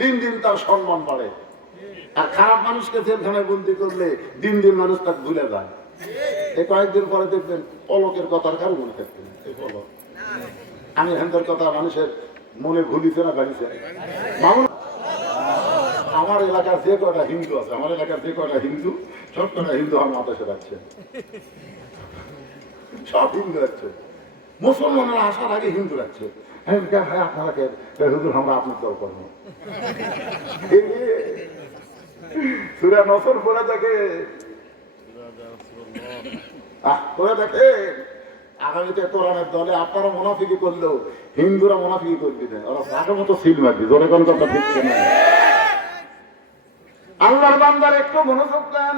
দিন দিন তার সম্মান বাড়ে। আর খারাপ মানুষকে জেলখানায় বন্দি করলে দিন দিন মানুষ তাকে ভুলে যায়। এই কয়েকদিন পরে দেখবেন পলকের কথার কারো মনে থাকবে না। এই পলক আমি এখানকার কথা মানুষের মনে ভুলিছে না গাড়িছে। আমার এলাকার যে কয়টা হিন্দু আছে, আমার এলাকার যে কয়টা হিন্দু, সব কয়টা হিন্দু আমার মাথায় রাখছে, সব হিন্দু রাখছে। মুসলমানরা আসার আগে হিন্দু রাখছে। ভাই আপনারা হুজুর আমরা আপনার দল করবো। সূরা নসর পড়ে দেখে আগামীতে কোরআনের দলে আপনারা মুনাফিকি করলেও হিন্দুরা মুনাফিকি করবি না, ওরা ভাগের মতো সিল মারবি। জোরে কোন কথা ঠিক না? আল্লাহর বান্দার একটু মনোযোগ দেন।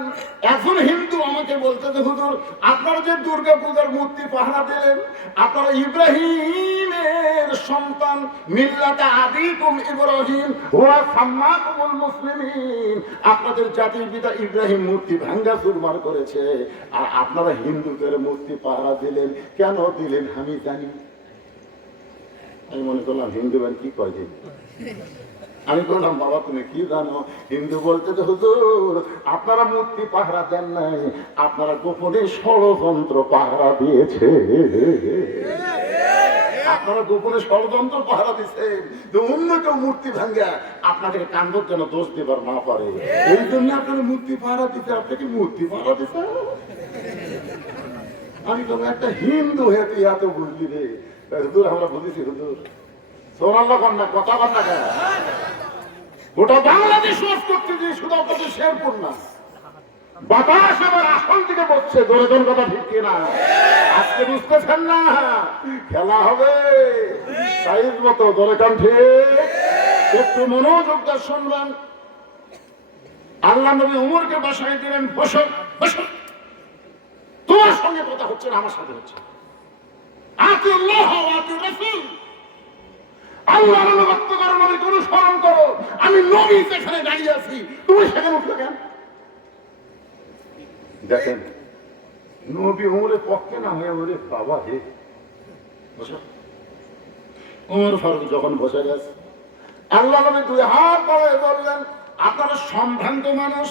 এখন হিন্দু আমাকে বলতে যে হুজুর আপনারা যে দুর্গা পূজার মূর্তি পাহারা দিলেন, আপনারা ইব্রাহিমের সন্তান মিল্লাতে আবিকুম ইব্রাহিম ওয়া সাম্মাকুমুল মুসলিমিন, আপনাদের জাতির পিতা ইব্রাহিম মূর্তি ভাঙ্গা চুরমার করেছে, আর আপনারা হিন্দুদের মূর্তি পাহারা দিলেন। কেন দিলেন আমি জানি। আমি মনে করলাম হিন্দু ভাই কি কয় দিন। আমি বললাম বাবা তুমি কি জানো? হিন্দু বলতে তো হুজুর আপনারা মূর্তি পাহারা দেন নাই, আপনারা গোপনে ষড়যন্ত্র পাহারা দিয়েছে। আপনারা গোপনে ষড়যন্ত্র পাহারা দিচ্ছেন যে অন্য কেউ মূর্তি ভাঙ্গা আপনাদের কান্দর যেন দোষ দেবার না পারে, এই জন্য আপনারা মূর্তি পাহারা দিতে। আপনাকে মূর্তি পাহারা দিতে আমি তো একটা হিন্দু হয়ে তুই এত বুঝলি রে। হুজুর আমরা বুঝেছি হুজুর। সোনাল্লা কন্যা কথা কন্যা কেন গোটা বাংলাদেশ করতে দিয়ে শুধু আপনাদের শেরপুর না, বাতাস আমার আসল থেকে বসছে। দোরেজন কথা ঠিক কিনা? আজকে বুঝতেছেন না? খেলা হবে সাইজ মতো। দোরেকান ঠিক? একটু মনোযোগ দিয়ে শুনবেন। আল্লাহ নবী উমরকে বসাই দিলেন, বসো বসো, তোমার সঙ্গে কথা হচ্ছে না, আমার সাথে হচ্ছে। আতিউল্লাহ ওয়া আতিউর রাসূল, আল্লাহর অনুগত করো, নবীকে অনুসরণ করো। আমি নবী যেখানে দাঁড়িয়ে আছি তুমি সেখানে উঠলে কেন? দেখেন নবী ওমরের পক্ষে না হয়ে ওরে বাবা হে বসো। ওমর ফারুক যখন বসে গেছে, আল্লাহ নবী দুই হাত বাড়িয়ে বললেন আপনারা সম্ভ্রান্ত মানুষ,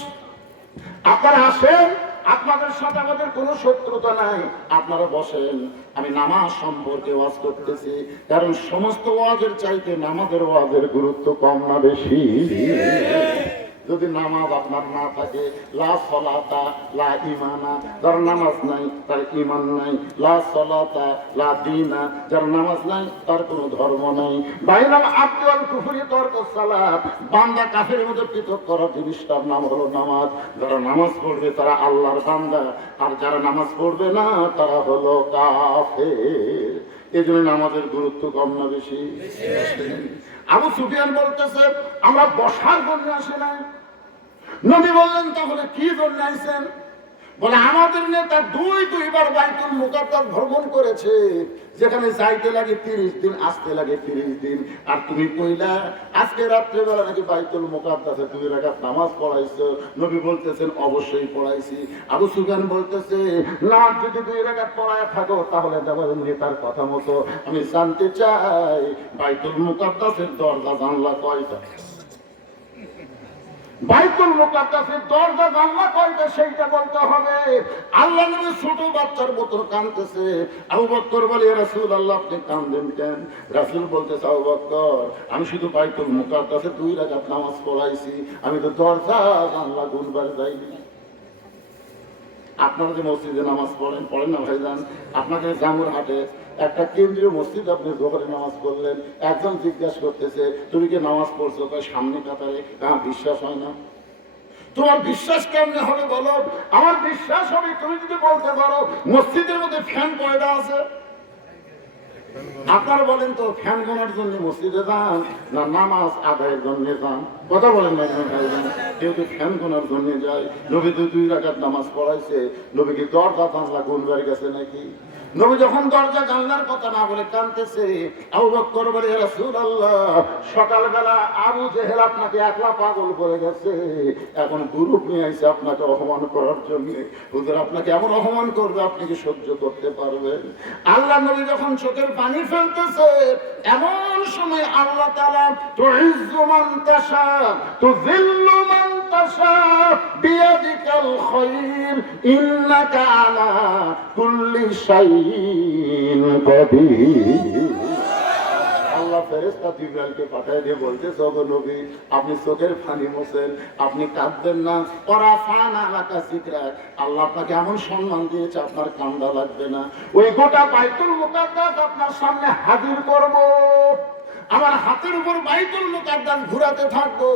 আপনারা আসেন, আপনাদের সাথে আমাদের কোনো শত্রুতা নাই, আপনারা বসেন। আমি নামাজ সম্পর্কে ওয়াজ করতেছি, কারণ সমস্ত ওয়াজের চাইতে নামাজের ওয়াজের গুরুত্ব কম না বেশি? যদি নামাজ আপনার না থাকে, লা সলাতা লা ইমানা, যার নামাজ নাই তার ইমান নাই। লা সলাতা লা দীনা, যার নামাজ নাই তার কোনো ধর্ম নাই। বাইনাল আবদি ওয়াল কুফরি তারকুস সালাত, বান্দা কাফেরের মধ্যে পৃথক করার জিনিসটার নাম হলো নামাজ। যারা নামাজ পড়বে তারা আল্লাহর বান্দা, আর যারা নামাজ পড়বে না তারা হলো কাফের। এই জন্য নামাজের গুরুত্ব কম না বেশি? আবু সুফিয়ান বলতেছে আমরা বসার জন্য আসি নাই। নবী বললেন তাহলে কি জন্য আইছেন? বলে আমাদের নেতা দুইবার বাইতুল মুকাদ্দাস ভ্রমণ করেছে, যেখানে যাইতে লাগে 30 দিন, আসতে লাগে 30 দিন। আর তুমি কইলা আজকে রাত্রেবেলা নাকি বাইতুল মুকাদ্দাসে 2 রাকাত নামাজ পড়াইছো। নবী বলতেছেন অবশ্যই পড়াইছি। আবু সুফিয়ান বলতেছে না, যদি 2 রাকাত পড়ায় থাকো তাহলে দেওয়ার নেতার কথা মতো আমি জানতে চাই বাইতুল মুকাদ্দাসের দরজা জানলা কয়টা? বাইতুল মুকাদ্দাসের দরজা জানলা কয়টা সেইটা বলতে হবে। আল্লাহ নবী ছোট বাচ্চার মতো কাঁদতেছে। আবু বকর বলে ইয়া রাসূলুল্লাহ আপনি কাঁদেন কেন? রাসূল বলতেছে আবু বকর আমি শুধু বাইতুল মুকাদ্দাসে 2 রাকাত নামাজ পড়াইছি, আমি তো দরজা জানলা গুনবার যাইনি। আপনারা যে মসজিদে নামাজ পড়েন না ভাইজান, আপনাকে জামুর হাটে একটা কেন্দ্রীয় মসজিদ আপনি জোহরে নামাজ পড়লেন, একজন জিজ্ঞাসা করতেছে তুমি কি নামাজ পড়ছো? সামনে কাতারে। বিশ্বাস হয় না? তোমার বিশ্বাস কেমনে হবে বলো? আমার বিশ্বাস হবে তুমি যদি বলতে পারো মসজিদের মধ্যে ফ্যান কয়টা আছে। আপনারা বলেন তো ফ্যান গোনার জন্য মসজিদে যান না নামাজ আদায়ের জন্য যান? কথা বলেন না ভাইজান, কেউ তো ফ্যান গোনার জন্য যায়। নবী তো 2 রাকাত নামাজ পড়াইছে, নবী কি দরজা জানলা গুনবার গেছে নাকি? নবী যখন দরজা জানলার কথা না বলে কাঁদতেছে, আবু বকর বলে ইয়া রাসূলুল্লাহ, সকালবেলা আবু জেহেল আপনাকে একলা পাগল করে গেছে, এখন গ্রুপ নিয়ে আইছে আপনাকে অপমান করার জন্য। হুজুর আপনাকে এমন অপমান করবে আপনি কি সহ্য করতে পারবেন? আল্লাহ নবী যখন চোখের পানি ফেলতেছে, এমন সময় আল্লাহ তাআলা তুইজ্জু মান তাশা তুযিল্লু মান তাশা বিয়াদিকাল খায়র ইন্নাকা আলা কুল্লি শাইইন কাদির। আল্লাহ ফেরেশতা জিবরাইলকে পাঠিয়ে দিয়ে বলতেছে, ওগো নবী আপনি চোখের পানি মোছেন, আপনি কাঁদবেন না। ওরাফানা লাকা যিকরাক, আল্লাহ আপনাকে এমন সম্মান দিয়েছে আপনার কান্দা লাগবে না। ওই গোটা বাইতুল মুকাদ্দাস আপনার সামনে হাজির করব, আমার হাতের উপর বাইতুল মুকাদ্দাস ঘুরাতে থাকবো,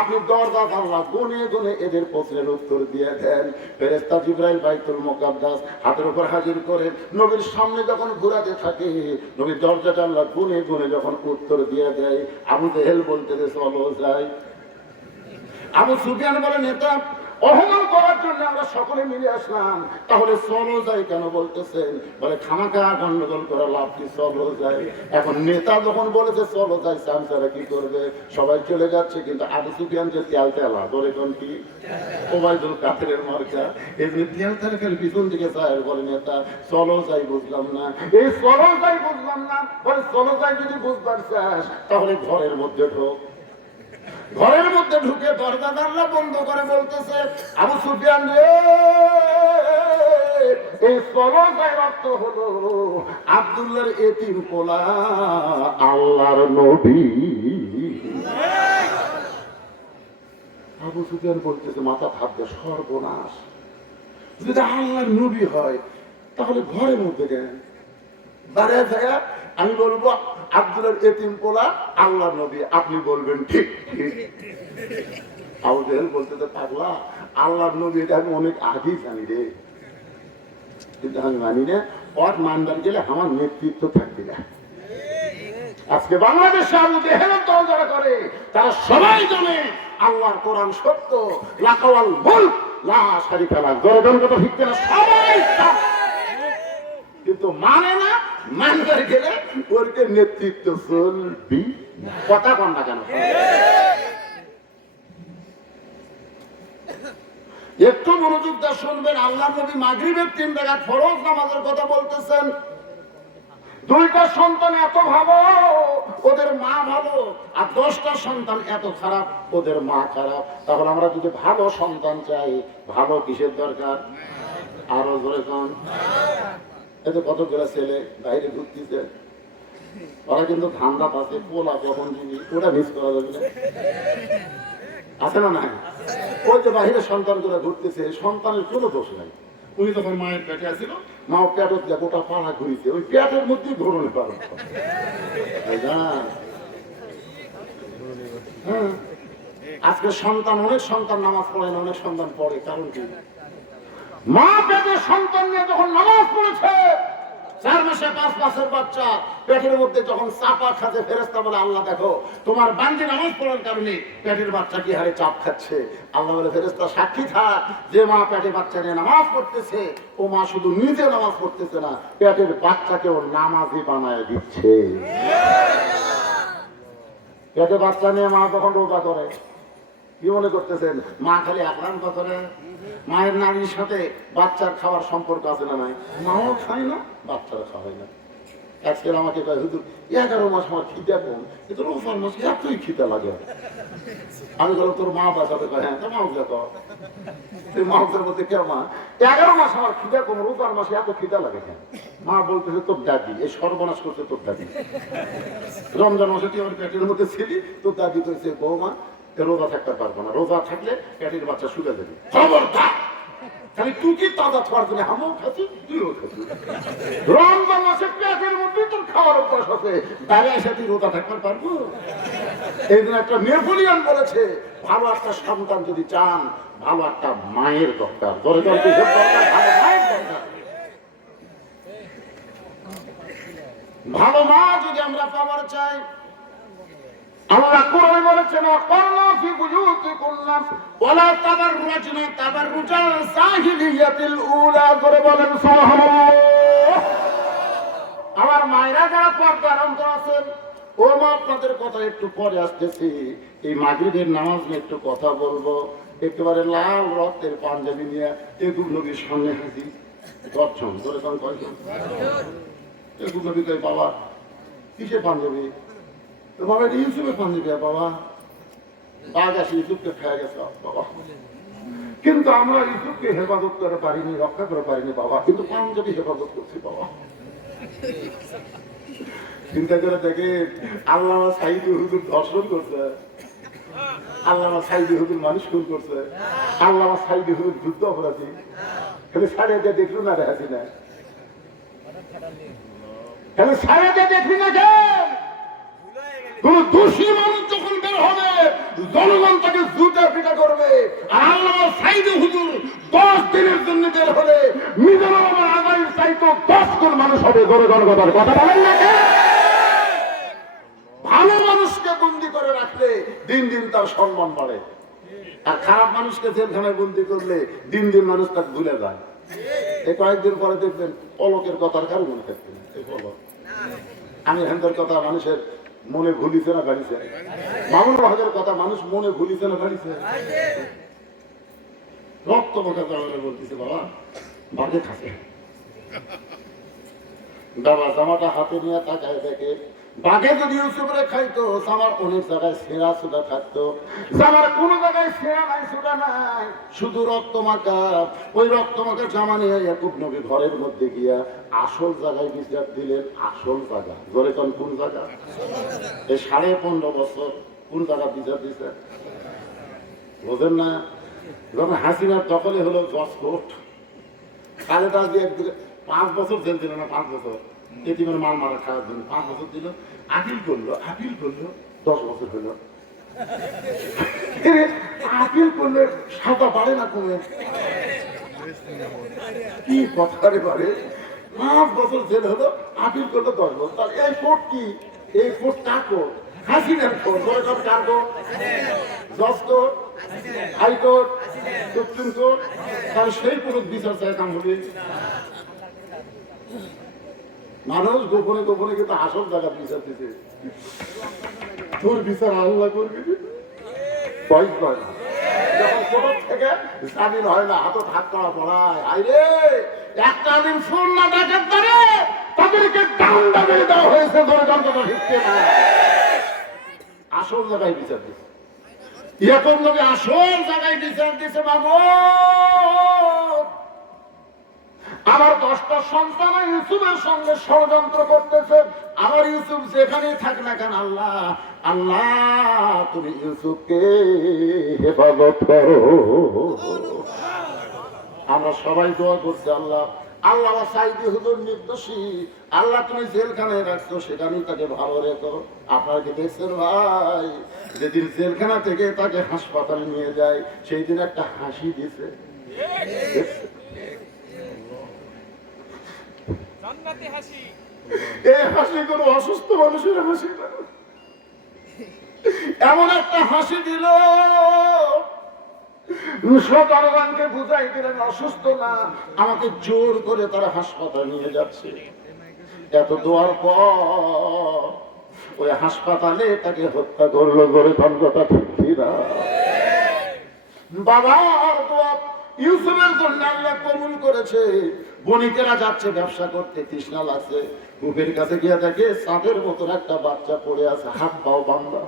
আপনি দরজা আল্লাহ গুনে গুনে এদের প্রশ্নের উত্তর দিয়ে দেন। ফেরেশতা জিবরাইল বাইতুল মুকাদ্দাস হাতের উপর হাজির করে নবীর সামনে যখন ঘুরাতে থাকে, নবীর দরজাটা আল্লাহ গুনে গুনে যখন উত্তর দিয়ে দেয়, আবু জেহেল বলতে চলো যাই। আবু সুফিয়ান বলে, নেতা অপমান করার জন্য আমরা সকলে মিলে আসলাম, তাহলে চলো যাই কেন বলতেছেন? বলে খামাখা গন্ডগোল করা লাভ কি, চলো যাই। এখন নেতা যখন বলেছে চলো যাই, চামচারা কি করবে? সবাই চলে যাচ্ছে, কিন্তু আবু সুফিয়ান যে তেল তেলা ধরে কোন কি ওবাইদুল কাদেরের মার্কা, এমনি তেল তেল খেলে পিছন দিকে যায়, বলে নেতা চলো যাই। বুঝলাম না, এই চলো যাই বুঝলাম না। বলে চলো যাই যদি বুঝবার চাস তাহলে ঘরের মধ্যে ঢোক। ঘরের মধ্যে ঢুকে দরজা জানলা বন্ধ করে বলতেছে, আবু সুফিয়ান রে, এই সরজার অর্থ হলো আব্দুল্লাহর এতিম পোলা আল্লাহর নবী। আবু সুফিয়ান বলতেছে, মাথা থাকবে সর্বনাশ, যদি আল্লাহর নবী হয় তাহলে ঘরের মধ্যে গেলেন দাঁড়িয়ে যায়। আমি বলবো আব্দুলের এতিম পোলা আল্লাহ নবী, আপনি বলবেন ঠিক ঠিক। আবু জেহেল বলতেছে, পাগলা আল্লাহর নবী এটা আমি অনেক আগেই জানি রে, কিন্তু আমি মানি না। ওর মানবার গেলে আমার নেতৃত্ব থাকবে না। আজকে বাংলাদেশে আবু জেহেলের দল যারা করে তারা সবাই জানে আল্লাহর কোরআন সত্য, লাকাওয়াল মুলক লা শারিকা লাহু, জনগণ কথা ঠিক না, সবাই কিন্তু মানে না। মানবার গেলে ওরকে নেতৃত্ব চলবি, কথা কন না কেন? একটু মনোযোগ দিয়ে শুনবেন। আল্লাহ নবী মাগরিবের 3 রাকাত ফরজ নামাজের কথা বলতেছেন। 2টা সন্তান এত ভালো ওদের মা ভালো, আর 10টা সন্তান এত খারাপ ওদের মা খারাপ। তাহলে আমরা যদি ভালো সন্তান চাই, ভালো কিসের দরকার? আরো জোরে কন। এতে কতগুলো ছেলে বাইরে ঘুরতেছে, ওরা কিন্তু ধান্দা পাচ্ছে, পোলা কখন দিবি ওটা মিস করা যাবে না, আছে না? না, ওই যে বাহিরে সন্তান গুলো ঘুরতেছে, সন্তানের কোনো দোষ নাই। উনি যখন মায়ের পেটে আসছিল, মাও পেটত দিয়ে গোটা পাড়া ঘুরিছে, ওই পেটের মধ্যেই ঘুরনে পারে। আজকে সন্তান, অনেক সন্তান নামাজ পড়ে না, অনেক সন্তান পড়ে, কারণ কি? মা পেটের সন্তান নিয়ে যখন নামাজ পড়েছে, 4 মাসে 5 মাসের বাচ্চা পেটের মধ্যে যখন চাপা খাচ্ছে, ফেরেশতা বলে, আল্লাহ দেখো তোমার বান্দি নামাজ পড়ার কারণে পেটের বাচ্চা কি হারে চাপ খাচ্ছে। আল্লাহ বলে, ফেরেশতা সাক্ষী থাক, যে মা পেটে বাচ্চা নিয়ে নামাজ পড়তেছে, ও মা শুধু নিজে নামাজ পড়তেছে না, পেটের বাচ্চাকেও নামাজি বানায় দিচ্ছে। পেটে বাচ্চা নিয়ে মা যখন রোজা করে, কি মনে করতেছেন মা খালি আক্রান্ত করে? মায়ের নারীর সাথে বাচ্চার খাওয়ার সম্পর্ক আছে না নাই? মাও খায় না, বাচ্চারা খাওয়ায় না। আজকে আমাকে কয়, হুজুর 11 মাস আমার খিদে কম, কিন্তু রোজার মাস এতই খিদে লাগে। আমি বললাম, তোর মা বাঁচাতে কয়, হ্যাঁ তো মাও যেত, তুই মাউসের মধ্যে কে মা? 11 মাস আমার খিদে কম, রোজার মাসে এত খিদে লাগে কেন? মা বলতেছে, তোর দাদি এই সর্বনাশ করছে, তোর দাদি। রমজান মাসে তুই আমার পেটের মধ্যে ছিলি, তোর দাদি কইছে, বৌমা রোজা থাকতে পারবো না, রোজা থাকলে পেটের বাচ্চা শুকে দেবে। খবরদার, খালি তুই কি তাজা খাওয়ার জন্য আমিও খাচ্ছি, তুইও খাচ্ছি। রমজান মাসে পেটের মধ্যে তোর খাওয়ার অভ্যাস আছে, দাঁড়িয়ে এসে তুই রোজা থাকতে পারবো? এই জন্য একটা নেপোলিয়ন বলেছে, ভালো একটা সন্তান যদি চান, ভালো একটা মায়ের দরকার। ধরে ধরে কিসের দরকার? ভালো মায়ের দরকার। ভালো মা যদি আমরা পাওয়ার চাই, আল্লাহ কোরআনে বলে বলেছেন ওয়াকারনা ফি বুয়ুতিকুন্না ওয়ালা তাবাররুজনা তাবাররুজাল জাহিলিয়াতিল উলা, করে বলেন সুবহানাল্লাহ। আমার মায়েরা যারা পর্দার অন্তর আছেন, ও মা, আপনাদের কথা একটু পরে আসতেছি। এই মাগরিবের নামাজ নিয়ে একটু কথা বলবো। একেবারে লাল রক্তের পাঞ্জাবি নিয়ে এগুলো নবীর সামনে হাজির দর্শন ধরে কয়জন এগুলো নবী কয়, বাবা কিসে পাঞ্জাবি? তো বাবা এটা ইউসুফের পাঞ্জাবি। বাবা বাঘ আসে ইউসুফকে খেয়ে গেছে বাবা, কিন্তু আমরা ইউসুফকে হেফাজত করে পারিনি, রক্ষা করে পারিনি বাবা, কিন্তু পাঞ্জাবি হেফাজত করছি বাবা। চিন্তা করে দেখে আল্লামা সাইদি হুজুর ধর্ষণ করছে, আল্লামা সাইদি হুজুর মানুষ খুন করছে, আল্লামা সাইদি হুজুর যুদ্ধ অপরাধী, খালি সাড়ে দিয়ে দেখলো না দেখাচ্ছি না, খালি সাড়ে দিয়ে দেখলি না কেন? কোন দোষী মানুষ যখন বের হবে জনগণ তাকে জুতা পিটা করবে। আর আল্লামা সাইদি হুজুর 10 দিনের জন্য বের হলে মিজানুর রহমান আগামীর চাইতো 10 গুণ মানুষ হবে। জনগণের কথা বলেন না কেন? ভালো মানুষকে বন্দি করে রাখলে দিন দিন তার সম্মান বাড়ে, আর খারাপ মানুষকে জেলখানায় বন্দি করলে দিন দিন মানুষ তাকে ভুলে যায়। এই কয়েকদিন পরে দেখবেন পলকের কথার কারো মনে থাকবে না। এই পলক আমি হেন্দার কথা মানুষের মনে ভুলিছে না গাড়িছে, মামুন হকের কথা মানুষ মনে ভুলিছে না গাড়িছে। রক্ত মাখা চাওয়ালে বলতেছে, বাবা বাঘে খাচ্ছে। বাবা জামাটা হাতে নিয়ে তাকায় দেখে বাঘে যদি ইউসুফরে খাইতো জামার অনেক জায়গায় ছেঁড়া সুদা থাকতো, জামার কোন জায়গায় ছেঁড়া নাই সুদা নাই, শুধু রক্ত মাখা। ওই রক্ত মাখা জামা নিয়ে ইয়াকুব নবী ঘরের মধ্যে গিয়া আসল জায়গায় বিচার দিলেন। আসল জায়গা ধরে কোন জায়গা? এই 15.5 বছর কোন জায়গা বিচার দিছে বোঝেন না? যখন হাসিনার দখলে হলো জজকোর্ট, খালেদা জিয়া 5 বছর জেল দিল না, 5 বছর এতিমের মাল মারা খাওয়ার জন্য 5 বছর দিল। আপিল করলো 10 বছর হইল। আপিল করলে সাদা বাড়ে না কমে? কি কথা রে বাড়ে? 5 বছর জেল হলো, আপিল করলো 10 বছর। তাহলে এই কোর্ট কি? এই কোর্ট কার কোর্ট? হাসিনার কোর্ট। কার কোর্ট? জজ কোর্ট, হাইকোর্ট, সুপ্রিম কোর্ট। তাহলে সেই কোর্ট বিচার চায় কাম হবে। মানুষ গোপনে গোপনে কিন্তু আসল জায়গা বিচার দিতে, তোর বিচার আল্লাহ করবি। ভয় পায় না যখন কোর্ট থেকে জামিন হয় না, হাতত হাত করা পড়ায়। আইরে একটা দিন ফোন না ডাকাত ধরে তাদেরকে ডান্ডা মেরে দেওয়া হয়েছে। ধরে ডান্ডাটা ভিড়তে না, আসল জায়গায় বিচার দিচ্ছে। ইয়াকুব নবী আসল জায়গায় বিচার দিচ্ছে। বাবু আমার 10টা সন্তান ইউসুফের সঙ্গে ষড়যন্ত্র করতেছে। আমার ইউসুফ যেখানেই থাক না কেন, আল্লাহ আল্লাহ তুমি ইউসুফকে হেফাজত করো। আমরা সবাই দোয়া করছি, আল্লাহ আল্লাহ সাইদি হুজুর নির্দোষী, আল্লাহ তুমি জেলখানায় রাখছো সেখানেই তাকে ভালো রেখো। আপনারা কি দেখছেন ভাই, যেদিন জেলখানা থেকে তাকে হাসপাতালে নিয়ে যায় সেই দিন একটা হাসি দিছে। এই হাসি কোনো অসুস্থ মানুষের হাসি না, এমন একটা হাসি দিল জনগণকে বুঝাই দিলেন অসুস্থ না, আমাকে জোর করে তারা হাসপাতালে নিয়ে যাচ্ছে। এত দোয়ার পর ওই হাসপাতালে তাকে হত্যা করলো। করে কথা ঠিক না? বাবার দোয়া ইউসুফের জন্য আল্লাহ কবুল করেছে। বণিকেরা যাচ্ছে ব্যবসা করতে, তৃষ্ণা লাগছে, বুকের কাছে গিয়ে দেখে চাঁদের মতন একটা বাচ্চা পড়ে আছে, হাত পাও বান্ধা।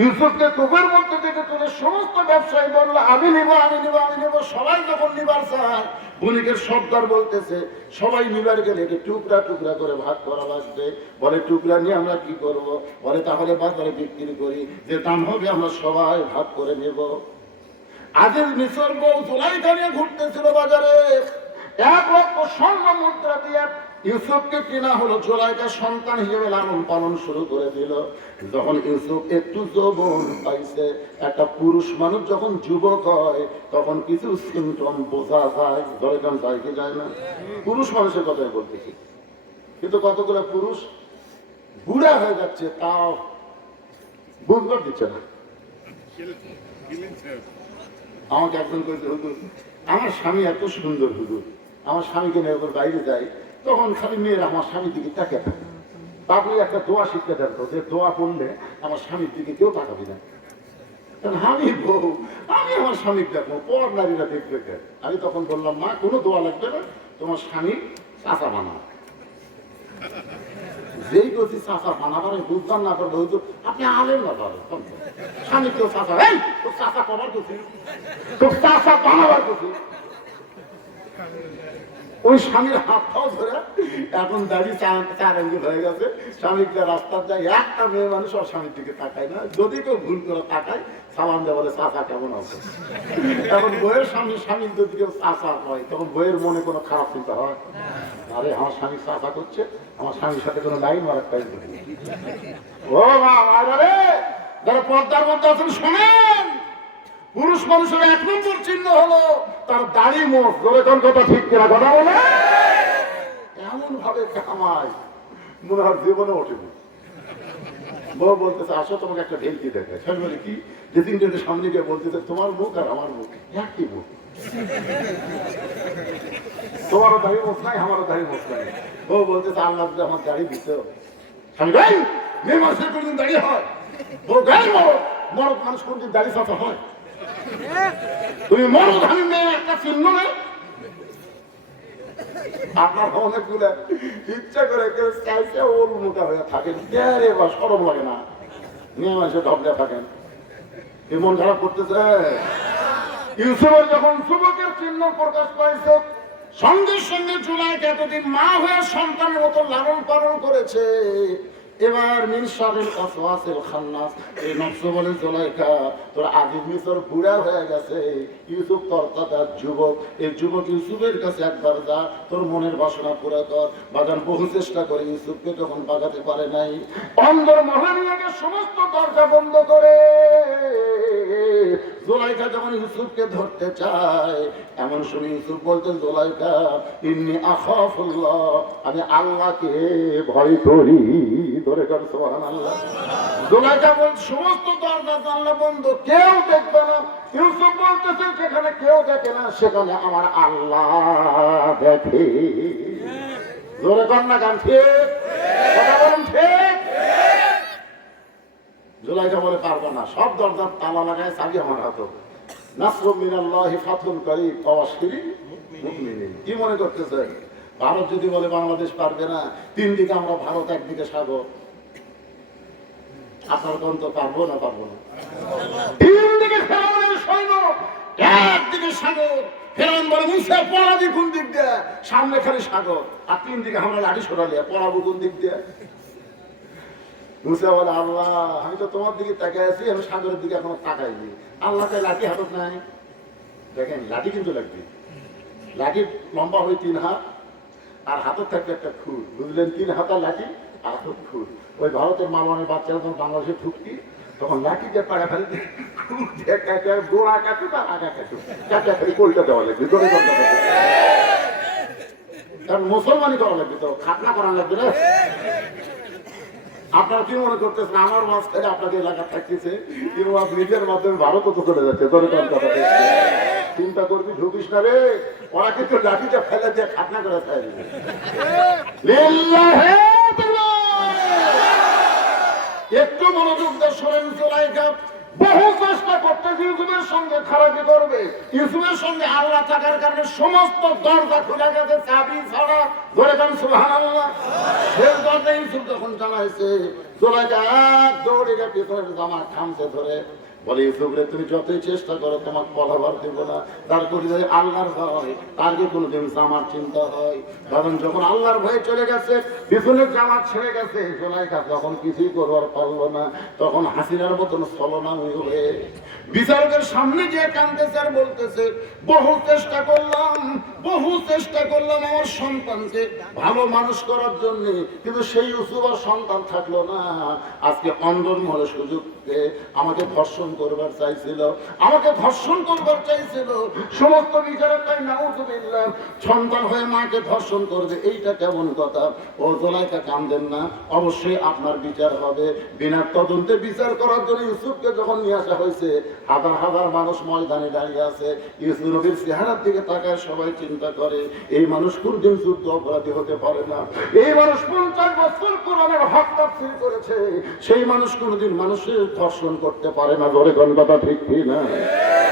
ইউসুফকে কূপের মধ্যে থেকে তুলে সমস্ত ব্যবসায়ী বললো আমি নিব, আমি নিব, আমি নিব। সবাই যখন নিবার চায়, বণিকের সর্দার বলতেছে সবাই নিবার গেলে টুকরা টুকরা করে ভাগ করা লাগবে। বলে টুকরা নিয়ে আমরা কি করব? বলে তাহলে বাজারে বিক্রি করি, যে দাম হবে আমরা সবাই ভাগ করে নেব। আজের মিশর বউ জুলাইখা নিয়ে ঘুরতেছিল বাজারে, 1 লক্ষ স্বর্ণ মুদ্রা দিয়ে ইউসুফকে কিনা হলো। জুলাইখা সন্তান হিসেবে লালন পালন শুরু করে দিল। যখন ইউসুফ একটু যৌবন পাইছে, একটা পুরুষ মানুষ যখন যুবক হয় তখন কিছু সিমটম বোঝা যায়। জয়গান যায় কি যায় না? পুরুষ মানুষের কথাই বলতেছি, কিন্তু কতগুলো পুরুষ বুড়া হয়ে যাচ্ছে তাও বুঝবার দিচ্ছে না। আমাকে একজন কইছে, হুজুর আমার স্বামী এত সুন্দর, হুজুর আমার স্বামীকে নিয়ে যখন বাইরে যাই তখন খালি মেয়েরা আমার স্বামীর দিকে তাকিয়ে থাকে। আপনি একটা দোয়া শিখতে দেন তো, যে দোয়া করলে আমার স্বামীর দিকে কেউ তাকাবি না। আমি বউ, আমি আমার স্বামীর দেখবো, পর নারীরা দেখবে কেন? আমি তখন বললাম, মা কোনো দোয়া লাগবে না, তোমার স্বামী চাচা বানাও। যেই করছি চাচা বানাবার বুঝতাম না করবো, হুজুর আপনি আলেন না ধরে স্বামী কেউ চাচা, এই তোর চাচা কবার করছি, তোর চাচা বানাবার করছি। ওই স্বামীর হাতটাও ধরে এখন দাঁড়িয়ে চার আঙ্গুল হয়ে গেছে। স্বামীকে রাস্তার যায় একটা মেয়ে মানুষ আর স্বামীর দিকে তাকায় না, যদি কেউ ভুল করে তাকায় সালাম দেয়, বলে চাচা কেমন আছে। এখন বইয়ের সামনে স্বামীর যদি কেউ চাচা হয় তখন বইয়ের মনে কোনো খারাপ চিন্তা হয়, আরে আমার স্বামী চাচা করছে, আমার স্বামীর সাথে কোনো লাইন মারার টাইম করি। ও মা রে, যারা পর্দার মধ্যে আছেন শোনেন, পুরুষ মানুষের এক নম্বর চিহ্ন হলো তার দাড়ি মোষ। কোন কথা ঠিক কিনা কথা বলে, এমন ভাবে কামায় মনে হয় জীবনে ওঠেনি। বউ বলতেছে, আসো তোমাকে একটা ঢেলকি দেখায়। স্বামী বলে কি? যে তিনজনের সামনে গিয়ে বলতেছে, তোমার মুখ আর আমার মুখ একই মুখ, তোমারও দাড়ি মোষ নাই, আমারও দাড়ি মোষ নাই। বউ বলতেছে, আল্লাহ যদি আমার দাড়ি দিত। স্বামী ভাই, মেয়ে মানুষের কোনদিন দাঁড়িয়ে হয়? বউ গাড়ি মরদ, মরদ মানুষ কোনদিন দাড়ি চাচা হয়? তুমি মরদ, আমি মেয়ে একটা চিহ্ন নেই। আপনার অনেকগুলো ইচ্ছা করে কেউ চাইছে ওর মোটা হয়ে থাকেন, বা সরম লাগে না, মেয়ে মানুষের ঢবলে থাকেন, মন খারাপ করতেছে। ইউসুফের যখন যুবকের চিহ্ন প্রকাশ পাইছে, সঙ্গে সঙ্গে জুলাইখা এতদিন মা হয়ে সন্তানের মতো লালন পালন করেছে। এবার মিনসারের কাসওয়াসিল খান্নাস এই নকশ বলে, জুলাইখা তোর আজিজ মিসর বুড়া হয়ে গেছে, ইউসুফ তোর দাদা যুবক, এই যুবক ইউসুফের কাছে একবার যা, তোর মনের বাসনা পুরা কর। বাগান বহু চেষ্টা করে ইউসুফকে যখন বাগাতে পারে নাই, অন্দর মহানিয়াকে সমস্ত দরজা বন্ধ করে জুলাইখা যখন ইউসুফকে ধরতে চায়, এমন শুনে ইউসুফ বলতেন, জুলাইখা ইন্নী আখাফুল্লাহ, আমি আল্লাহকে ভয় করি। ধরে কর সুবহানাল্লাহ। জুলাইখা বল, সমস্ত দরজা জানলা বন্ধ, কেউ দেখবে না। ইউসুফ বলতেছে, সেখানে কেউ দেখে না, সেখানে আমার আল্লাহ দেখে। জোরে কর না গান, ঠিক কথা বলুন, ঠিক। জুলাইখা বলে, পারবো না, সব দরজার তালা লাগায় চাবি আমার হাতে। নাসরুম মিনাল্লাহি ফাতহুন করিব ওয়াবাশশিরিল মুমিনিন। কি মনে করতেছে ভারত যদি বলে বাংলাদেশ পারবে না? তিন দিকে আমরা ভারত, একদিকে সাগর। আপনার কোন তো পারবো না, পারবো না। তিন দিকে ফেরাউনের সৈন্য, একদিকে সাগর। ফেরাউন বলে, মুসা পলাবি কোন দিক দিয়ে? সামনে খালি সাগর, আর তিন দিকে আমরা লাঠি সরালিয়া, পলাবো কোন দিক দিয়ে? মুসা বলে, আল্লাহ আমি তো তোমার দিকে তাকাই আছি, আমি সাগরের দিকে এখনো তাকাইনি। আল্লাহকে লাঠি হাতত নাই। দেখেন লাঠি কিন্তু লাগবে, লাঠি লম্বা হয় 3 হাত, আর হাতত থাকবে একটা খুর, বুঝলেন? 3 হাতার লাঠি আর হাতত খুর। ওই ভারতের মালওয়ানের বাচ্চারা যখন বাংলাদেশে ঢুকতি, তখন লাঠি দিয়ে পাড়া ফেলতে, খুর দিয়ে কাটে, গোড়া কাটুক আর আগা কাটুক, কাটা ফেলে কোলটা দেওয়া লাগবে, ধরে করতে হবে। কারণ মুসলমানই করা লাগবে, তো খাতনা করা লাগবে না। আপনারা কি মনে করতেছেন আমার মাছ খেলে আপনাকে এলাকা থাকতেছে, কিন্তু নিজের মাধ্যমে ভারতও তো চলে যাচ্ছে। ধরে কথা চিন্তা করবি, ঢুকিস না রে, ওরা কিন্তু লাঠিটা ফেলে দিয়ে খাতনা করে ফেলে দিবে। একটু মনোযোগ দিয়ে শোনেন, জুলাইখা বহু চেষ্টা করতেছে ইউসুফের সঙ্গে খারাপি করবে। ইউসুফের সঙ্গে আল্লাহ থাকার কারণে সমস্ত দরজা খুলে গেছে, চাবি ছাড়া। ধরে কারণ সুবহানাল্লাহ। শেষ দরজা ইউসুফ যখন জানাইছে, জুলাইখা এক দৌড়ে গিয়ে পিছনের জামা খামছে ধরে বলে, ইউসুফ রে তুমি যতই চেষ্টা করো তোমাকে পলাবার দেবো না। তারপরে যদি আল্লাহর ভয়, তার কি কোনোদিন জামার চিন্তা হয়? কারণ যখন আল্লাহর ভয়ে চলে গেছে, পিছনের জামা ছেড়ে গেছে, জুলাইখা যখন কিছুই করবার পারলো না, তখন হাসিনার মতন ছলনাময়ী হয়ে বিচারকের সামনে গিয়ে কাঁদতেছে আর বলতেছে, বহু চেষ্টা করলাম আমার সন্তানকে ভালো মানুষ করার জন্য, কিন্তু সেই ইউসুফ আর সন্তান থাকলো না। আজকে অন্দরমহলে সুযোগ পেয়ে আমাকে ধর্ষণ করবার চাইছিল, আমাকে ধর্ষণ করবার চাইছিল। সমস্ত বিচারক তাই নাউযুবিল্লাহ, সন্তান হয়ে মাকে ধর্ষণ করবে, এইটা কেমন কথা? ও জুলাইখা কাঁদেন না, অবশ্যই আপনার বিচার হবে। বিনা তদন্তে বিচার করার জন্য ইউসুফকে যখন নিয়ে আসা হয়েছে, হাজার হাজার মানুষ ময়দানে দাঁড়িয়ে আছে। ইউসুফ নবীর চেহারার দিকে তাকায় সবাই চিন্তা করে, এই মানুষ কোনদিন যুদ্ধ অপরাধী হতে পারে না, এই মানুষ 50 বছর কোরআনের হক তাফসীর করেছে, সেই মানুষ কোনদিন মানুষের ধর্ষণ করতে পারে না। জোরে কোন কথা ঠিক কি না?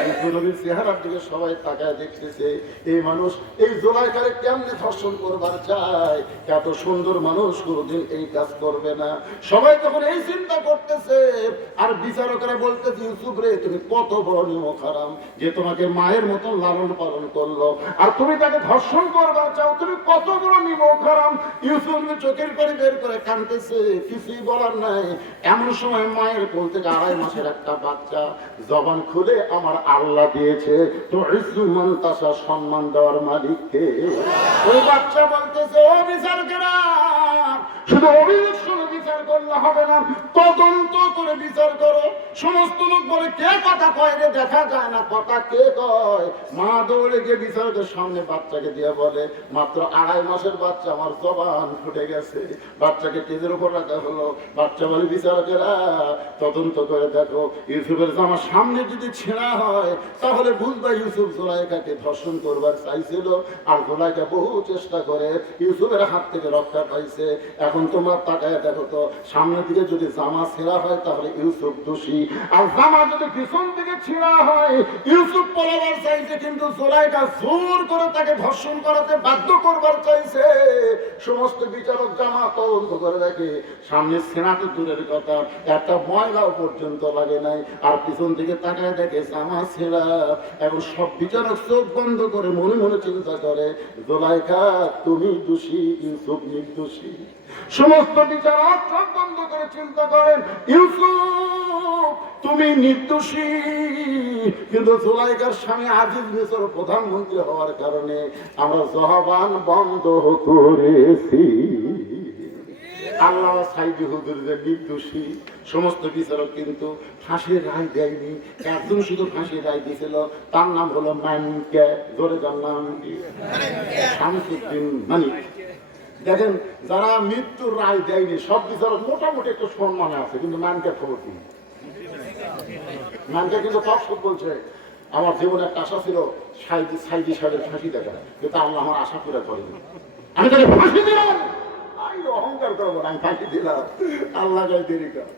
ইউসুফ নবীর চেহারার দিকে সবাই তাকায় দেখতেছে, এই মানুষ এই জুলাইখারে কেমনে ধর্ষণ করবার চায়, এত সুন্দর মানুষ কোনদিন এই কাজ করবে না। সবাই তখন এই চিন্তা করতেছে, আর বিচারকরা বলতেছে, ইউসুফ রে তুমি কত বড় নিমক হারাম, যে তোমাকে মায়ের মতো লালন পালন করলো, আর তুমি তাকে ধর্ষণ করবার চাও, তুমি কত বড় নিমক হারাম। ইউসুফ চোখের করে বের করে কাঁদতেছে, কিছুই বলার নাই। এমন সময় মায়ের কোল থেকে 2.5 মাসের একটা বাচ্চা জবান খুলে, আমার আল্লাহ দিয়েছে তো ইজ্জুমান তাসা, সম্মান দেওয়ার মালিককে। ওই বাচ্চা বলতেছে, ও বিচারকেরা, শুধু অভিযোগ শুনে বিচার করলে হবে না, তদন্ত করে বিচার করো। সমস্ত লোক বলে, কে কথা কয় রে, দেখা যায় না কথা কে কয়। মা দৌড়ে গিয়ে বিচারকের সামনে বাচ্চাকে দিয়ে বলে, মাত্র 2.5 মাসের বাচ্চা, আমার জবান ফুটে গেছে। বাচ্চাকে টেজের উপর রাখা হলো। বাচ্চা বলে, বিচারকেরা তদন্ত করে দেখো, ইউসুফের জামার সামনে যদি ছেঁড়া হয় তাহলে বুঝবা ইউসুফ জুলাইখাকে ধর্ষণ করবার চাইছিল, আর জুলাইখা বহু চেষ্টা করে ইউসুফের হাত থেকে রক্ষা পাইছে। এখন তোমরা তাকায় দেখো তো, সামনের দিকে যদি জামা ছেঁড়া হয় তাহলে ইউসুফ দোষী, আর জামা যদি পিছন দিকে ছেঁড়া হয় ইউসুফ পলাবার চাইছে, কিন্তু জুলাইখা জোর করে তাকে ধর্ষণ করাতে বাধ্য করবার চাইছে। সমস্ত বিচারক জামা তদন্ত করে দেখে, সামনে ছেঁড়া তো দূরের কথা, একটা ময়লাও পর্যন্ত লাগে নাই, আর পিছন দিকে তাকায় দেখে জামা ছেঁড়া। এখন সব বিচারক চোখ বন্ধ করে মনে মনে চিন্তা করে, জুলাইখা তুমি দোষী, ইউসুফ নির্দোষী। সমস্ত বিচারক চোখ বন্ধ করে চিন্তা করেন, ইউসুফ তুমি নির্দোষী, কিন্তু জুলাইখার স্বামী আজিজ মিসর প্রধানমন্ত্রী হওয়ার কারণে আমরা জবান বন্ধ করেছি। আল্লাহ সাইদি হুজুর যে নির্দোষী। সমস্ত বিচারক কিন্তু ফাঁসির রায় দেয়নি, একজন শুধু ফাঁসির রায় দিয়েছিল, তার নাম হলো মানিক। জোরে যার নাম শামসুদ্দিন মানিক। দেখেন, যারা মৃত্যুর রায় দেয়নি সব বিচারক মোটামুটি একটু সম্মানে আছে, কিন্তু মানিকের খবর কি? মানিকে কিন্তু তফসিল বলছে, আমার জীবনে একটা আশা ছিল সাইদি সাহেবের ফাঁসি দেখা, কিন্তু আল্লাহ আমার আশা পুরো করেনি, আমি তাকে ফাঁসি দিলাম। অহংকার করবো না, আমি ফাঁসি দিলাম, আল্লাহ গায়ে দেরি কর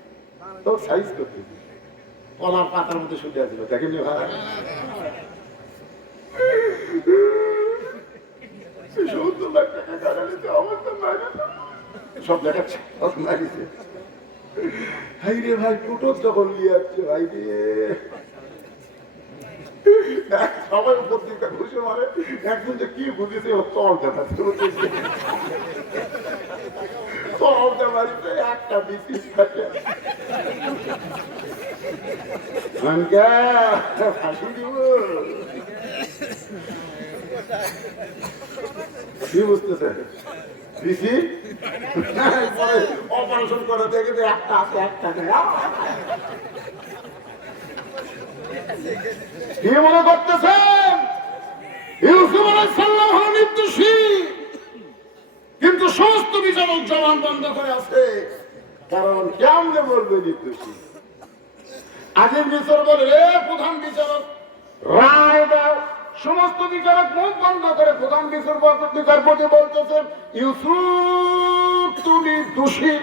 তো সাইজ করতে কলার পাতার মধ্যে শুতে আসছিল। দেখেননি ভাই, সব দেখাচ্ছে ভাই রে, ভাই টুটো যখন নিয়ে যাচ্ছে ভাই রে, সবাই উপর দিকটা ঘুষে মারে, একজন যে কি বুঝেছে ও চল দেখাচ্ছে, চলতে মারিতে একটা বিচিস থাকে। ফাঁসি দিব কি বুঝতেছে? বিচি অপারেশন করে দেখে একটা আছে, একটা কি মনে করতেছেন? ইউসুফ আলাইহিস সালাম হলো নির্দোষী, কিন্তু সমস্ত বিচারক জবান বন্ধ করে আছে, কারণ কেমনে বলবে নির্দোষী? আজিজ মিসর বলে, রে প্রধান বিচারক রায় দাও। সমস্ত বিচারক মুখ বন্ধ করে প্রধান বিচারপতি বলতেছেন, ইউসুফ তুমি দোষী।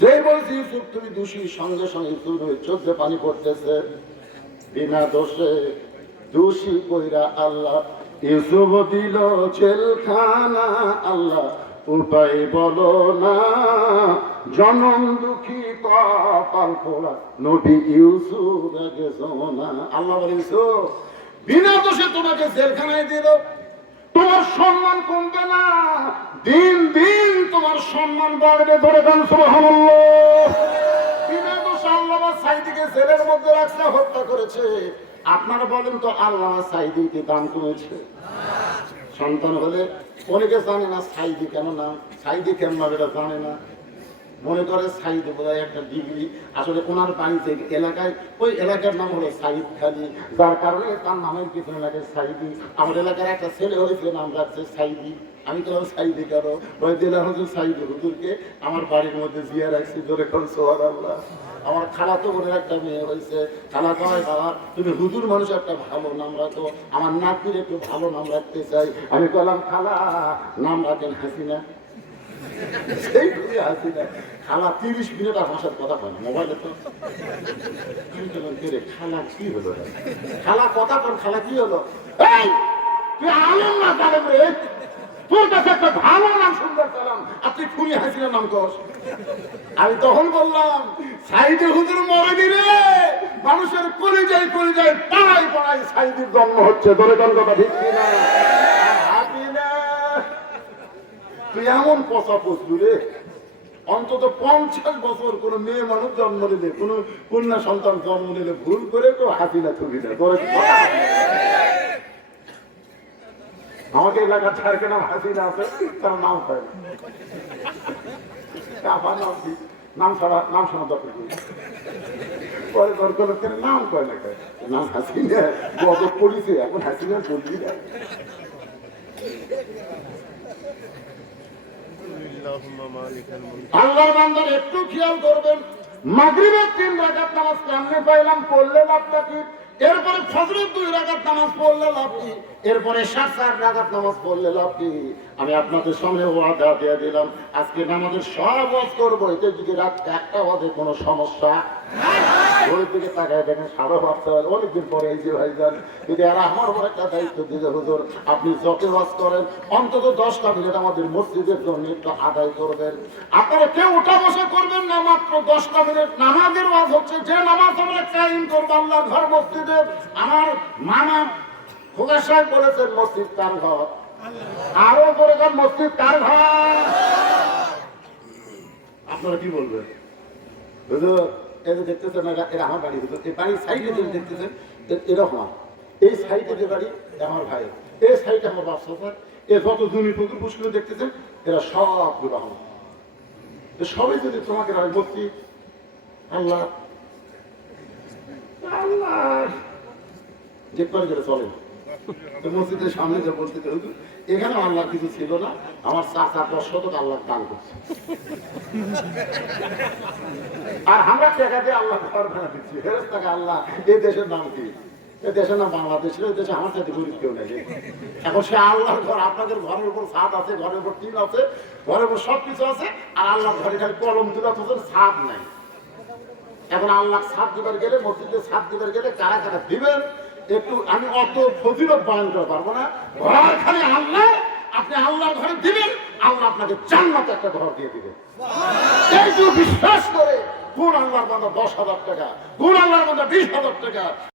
যেই বলছি ইউসুফ তুমি দোষী, সঙ্গে সঙ্গে ইউসুফের চোখে পানি পড়তেছে। বিনা দোষে দোষী কইরা আল্লাহ ইউসুফ দিল জেলখানা। আল্লাহ উপায় বলো না, জনম দুঃখী কপাল পোড়া, নবী ইউসুফ আগে জোনা। আল্লাহ বলে, ইউসুফ বিনা দোষে তোমাকে জেলখানায় দিল, তোমার সম্মান কমবে না, দিন দিন তোমার সম্মান বাড়বে। ধরে গান সুবহানাল্লাহ। বিনা দোষে আল্লাহ সাইদিকে জেলের মধ্যে রাখছে, হত্যা করেছে। আপনারা বলেন তো, আল্লাহ সাইদিকে দান করেছে? সন্তান হলে অনেকে জানে না সাইদি কেন নাম, সাইদি কেন নাম এটা জানে না। মনে করে সাইদে বোধহয় একটা ডিগ্রি, আসলে ওনার বাড়িতে এলাকায় ওই এলাকার নাম হলো সাইদ খালি, যার কারণে তার নামের পিছনে লাগে সাইদি। আমার এলাকার একটা ছেলে হয়েছে, নাম রাখছে সাইদি। আমি তো সাইদি কেন, ওই জেলা হুজুর সাইদি হুজুরকে আমার বাড়ির মধ্যে জিয়া রাখছি, জোরে কোন সুবহানাল্লাহ। আমার খালাতো বোনের একটা মেয়ে হয়েছে, খালা কয় বাবা তুমি হুজুর মানুষ একটা ভালো নাম রাখো, আমার নাতির একটু ভালো নাম রাখতে চাই। আমি বললাম খালা নাম রাখেন হাসিনা। সেই হাসিনা খালা 30 মিনিট আর ভাষার কথা কয় না মোবাইলে তো। খালা কি হলো, খালা কথা কন, খালা কি হলো, এই তুই আলেম না জানেন রে, তোর কাছে একটা ভালো নাম সুন্দর চালাম আর তুই খুনি হাসিনা নাম কর। আমি তখন বললাম সাইদে হুজুর মরে দিলে মানুষের কলিজায় পাড়ায় পাড়ায় সাইদের জন্ম হচ্ছে, ধরে কোন কথা ঠিক কিনা? তুই এমন পচা পচলু রে, অন্তত 50 বছর কোন মেয়ে মানুষ জন্ম নিলে, কোন কন্যা সন্তান জন্ম নিলে ভুল করে কেউ হাসিনা ছবি না। আমাকে এলাকার ছাড়কে নাম হাসিনা আছে, তার নাম পায় নাম ছাড়া নাম শোনা দরকার করি, পরে দরকার নাম কয় না, কয় নাম হাসিনা গত পড়িছে, এখন হাসিনা বলবি না। আল্লাহর বান্দার একটু খেয়াল করবেন, মাগরিবের 3 রাকাত নামাজ কেমনে পাইলাম, পড়লে লাভটা কি? এরপরে ফজরের 2 রাকাত নামাজ পড়লে লাভ কি? এরপরে 4 রাকাত নামাজ পড়লে লাভ কি? আমি আপনাদের সামনে ওয়াদা দিয়ে দিলাম, আজকে নামাজের সব ওয়াজ করবো, এটার দিকে রাত 1টা বাজে কোনো সমস্যা ওই দিকে তাকায় দেখেন 5:30 অনেকদিন পরে এই যে ভাইজান, যদি আর আমার উপর একটা দায়িত্ব দিলে হুজুর আপনি যত ওয়াজ করেন অন্তত 10টা মিনিট আমাদের মসজিদের জন্য একটু আদায় করবেন। আপনারা কেউ উঠা বসা করবেন না, মাত্র 10টা মিনিট নামাজের ওয়াজ হচ্ছে, যে নামাজ আমরা কায়েম করবো আল্লাহর ঘর মসজিদে। আমার মামা খোদা সাহেব বলেছেন মসজিদ কার ঘর, আরো করে যান মসজিদ কার ঘর। আপনারা কি বলবেন হুজুর? এই যে দেখতেছেন এরা আমার বাড়ি, হুজুর এই বাড়ির সাইডে যে দেখতেছেন এরকম, এই সাইডে যে বাড়ি আমার ভাই, এই সাইডে আমার বাচ্চা স্যার, এ যত জমি পুকুর পুষ্করে দেখতেছেন এরা সব বিবাহ, সবাই যদি তোমাকে বলছি আল্লাহ আল্লাহ দেখবার গেলে চলে না। মসজিদের সামনে যে বলতে হুজুর এখানে আল্লাহ কিছু ছিল না, আমার 4 শতক আল্লাহ দান করছে, আর আমরা টাকা দিয়ে আল্লাহ ঘর ভাড়া দিচ্ছি, ফেরেশতাকে আল্লাহ এই দেশের নাম কি? এই দেশের নাম বাংলাদেশ, এই দেশে আমার সাথে গরিব কেউ নেই। এখন সে আল্লাহর ঘর, আপনাদের ঘরের উপর ছাদ আছে, ঘরের উপর টিন আছে, ঘরের উপর সবকিছু আছে, আর আল্লাহ ঘরে খালি কলম তুলে ছাদ নাই। এখন আল্লাহ ছাদ দিবার গেলে, মসজিদে ছাদ দিবার গেলে কারা কারা দিবেন একটু আমি অত ফজিলত বয়ান করতে পারবো না। ঘর খালি আল্লাহ, আপনি আল্লাহর ঘরে দিবেন, আল্লাহ আপনাকে জান্নাতে একটা ঘর দিয়ে দিবেন। এই যে বিশ্বাস করে কোন আল্লাহর বান্দা 10,000 টাকা, কোন আল্লাহর বান্দা 20,000 টাকা,